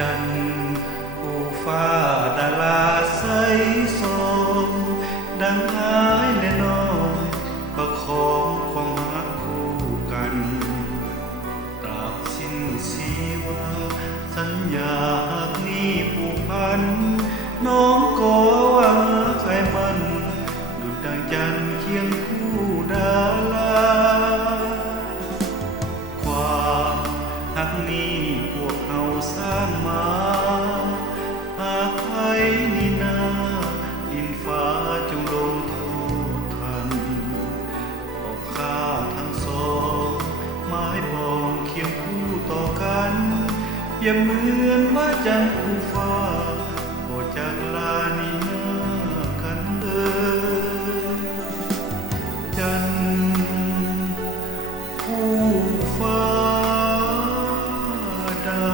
จันทร์ผู้ฟ้าดาราใสสมดังหายแน่นอนประคองความรักคู่กันตราบสิ้นชีวาสัญญาหากนี้ผูกพันน้องก็หวังใจมันดุจดังจันทร์เคียงคู่ดาราความรักนี้พวกเราสร้างมาหากใครนี่นาดินฟ้าจงลงโทษทันบอกข้าทั้งสองไม้ปองเคียงคู่ต่อกันอย่าเหมือนว่าจันทร์คู่ฟ้าโปรดจากลานี่นากันเลยจันทร์คู่ฟ้าดา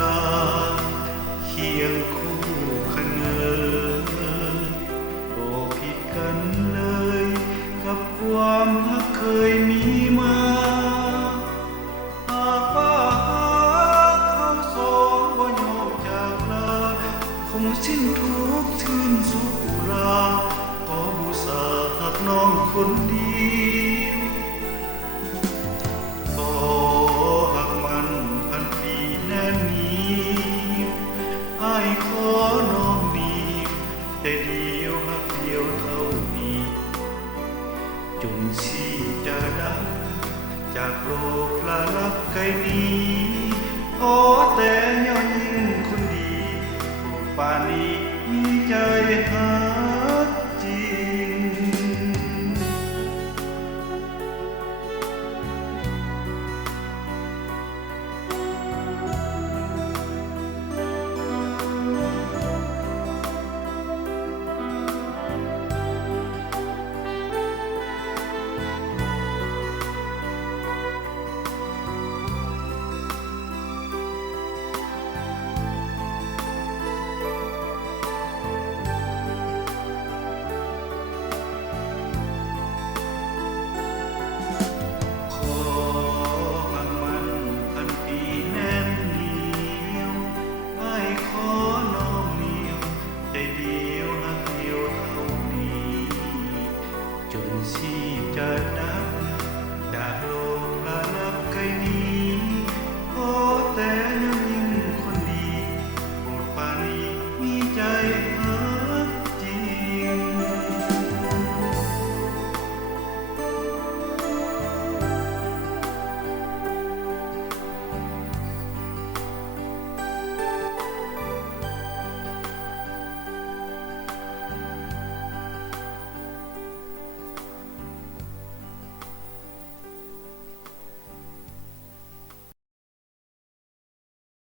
ราเคียงคู่ขนานบ่ผิดกันเลยกับความรักเคยมีมาหากว่าเขาสองบ่ยอมจากลาคงสิ้นทุกข์ชื่นสุราขอบูชาหักน้องคนเดียวต่อหักมันพันปีแน่นเหนียวอ้ายขอน้องมีใจเดียวหักเดียวเท่านี้จนชีจะดับจากโลกลาลับไกลนี้ขอแต่ย้อนยิ่งคนดีโปรดปราณี